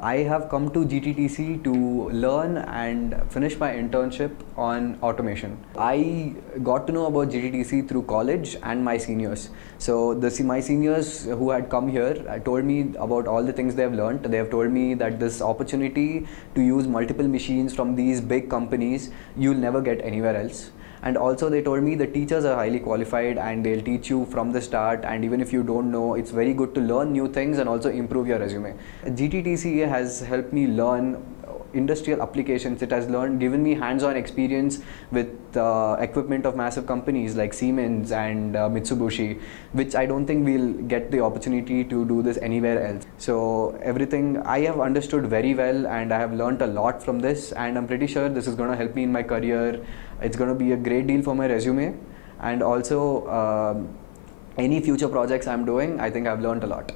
I have come to GTTC to learn and finish my internship on automation. I got to know about GTTC through college and my seniors. So my seniors who had come here told me about all the things they have learned. They have told me that this opportunity to use multiple machines from these big companies, you'll never get anywhere else. And also they told me the teachers are highly qualified and they'll teach you from the start, and even if you don't know, it's very good to learn new things and also improve your resume. GTTC has helped me learn industrial applications. It has given me hands-on experience with equipment of massive companies like Siemens and Mitsubishi, which I don't think we'll get the opportunity to do this anywhere else. So everything I have understood very well, and I have learned a lot from this, and I'm pretty sure this is going to help me in my career. It's going to be a great deal for my resume, and also any future projects I'm doing, I think I've learned a lot.